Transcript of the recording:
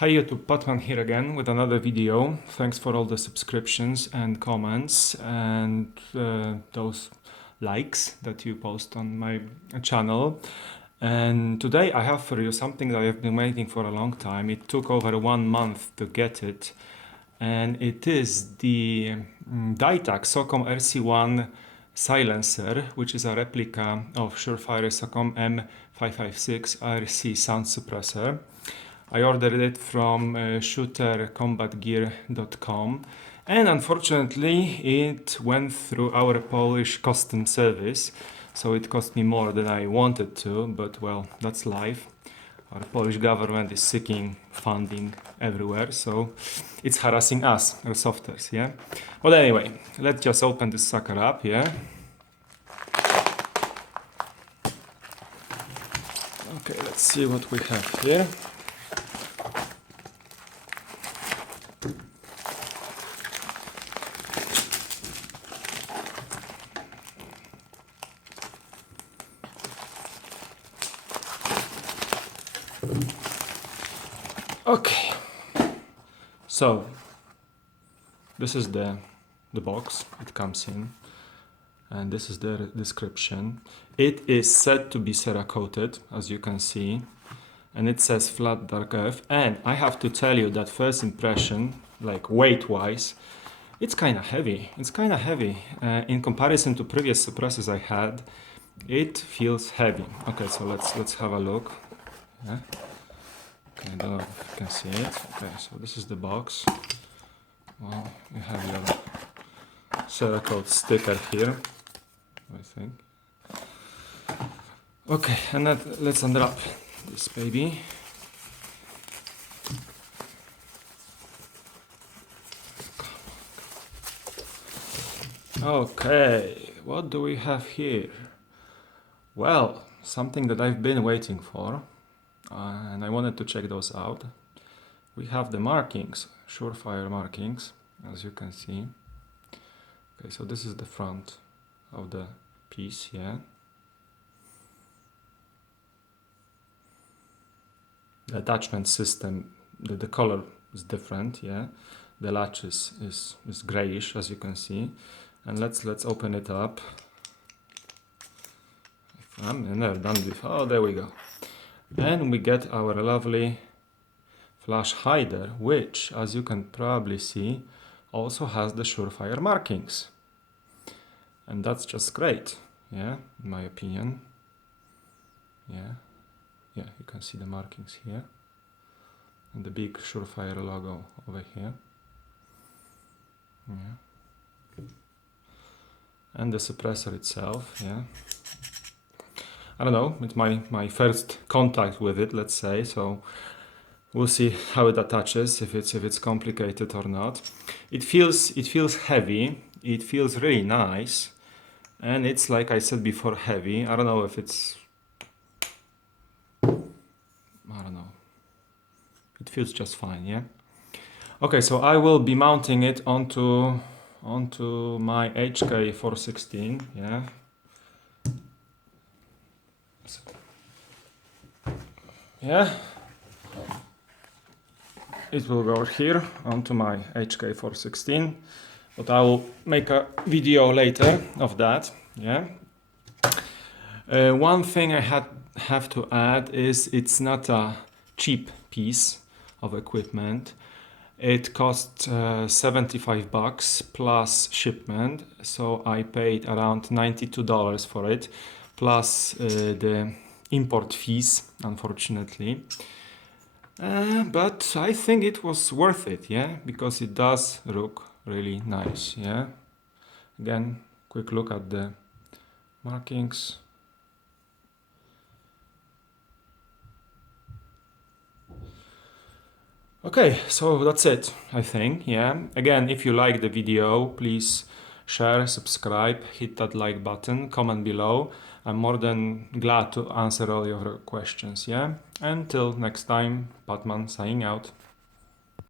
Hi YouTube, Patman here again with another video. Thanks for all the subscriptions and comments and those likes that you post on my channel. And today I have for you something that I have been waiting for a long time. It took over 1 month to get it, and it is the DYTAC SOCOM RC1 silencer, which is a replica of Surefire SOCOM556-RC sound suppressor. I ordered it from shootercombatgear.com, and unfortunately it went through our Polish custom service, so it cost me more than I wanted to, but well, that's life. Our Polish government is seeking funding everywhere, so it's harassing us, AIRSOFTers, yeah? But anyway, let's just open this sucker up, yeah? Okay, let's see what we have here. Okay, so this is the box it comes in, and this is the description. It is said to be Cerakoted, as you can see, and it says flat dark earth. And I have to tell you that first impression, like weight wise, it's kind of heavy. It's kind of heavy in comparison to previous suppressors I had. It feels heavy. Okay, so let's have a look. Yeah. Okay, I don't know if you can see it. Okay, so this is the box. Well, you have your Cerakote sticker here, I think. Okay, and let's unwrap this baby. Okay, what do we have here? Well, something that I've been waiting for. And I wanted to check those out. We have the markings, Surefire markings, as you can see. Okay, so this is the front of the piece, yeah. The attachment system, the color is different, yeah. The latch is grayish, as you can see. And let's open it up. I've never done it before. Oh, there we go. And we get our lovely flash hider, which, as you can probably see, also has the Surefire markings. And that's just great, yeah, in my opinion. Yeah, you can see the markings here. And the big Surefire logo over here. Yeah. And the suppressor itself, yeah. I don't know, it's my first contact with it, let's say, so we'll see how it attaches, if it's complicated or not. It feels heavy, it feels really nice, and it's, like I said before, heavy. I don't know if it's, I don't know, it feels just fine, yeah. Okay, so I will be mounting it onto my HK416, yeah. Yeah, it will go here onto my HK416, but I will make a video later of that. Yeah. One thing I have to add is it's not a cheap piece of equipment. It cost 75 bucks plus shipment, so I paid around $92 for it, plus the import fees, unfortunately. But I think it was worth it, yeah, because it does look really nice, yeah. Again, quick look at the markings. Okay, so that's it, I think, yeah. Again, if you like the video, please share, subscribe, hit that like button, comment below. I'm more than glad to answer all your questions, yeah? Until next time, Patman signing out.